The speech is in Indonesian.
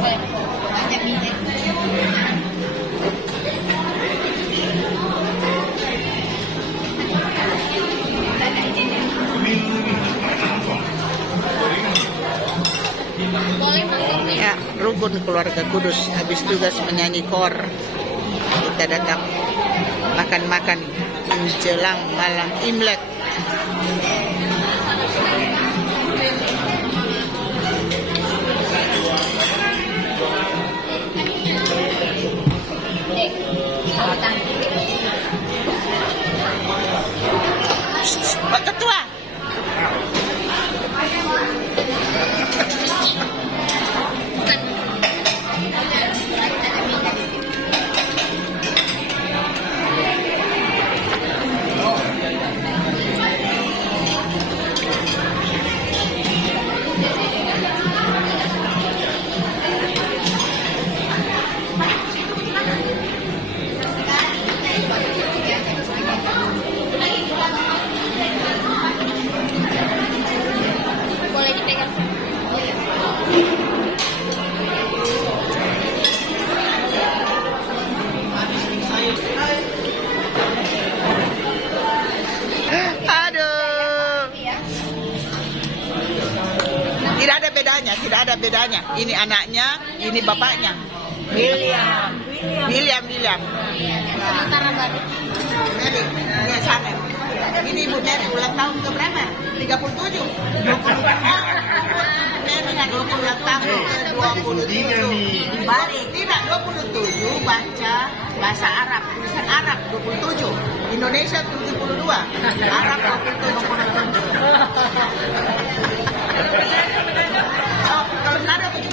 Banyak minyak. Boleh masuk nih. Ya, rukun keluarga Kudus habis tugas menyanyi kor. Kita datang makan-makan menjelang malam Imlek. Pak Ketua. Boleh dipegang. Aduh. Tidak ada bedanya, tidak ada bedanya. Ini anaknya, ini bapaknya. William. Sementara baru. Mary, dia sana. Ini Ibu Mary ulang tahun ke berapa? 37. 20. Mary nggak 20 ulang tahun ke 27. Balik. Tidak 27 baca bahasa Arab, tulisan Arab 27. Indonesia 72. Arab 27. Oh, kalau Manado 17.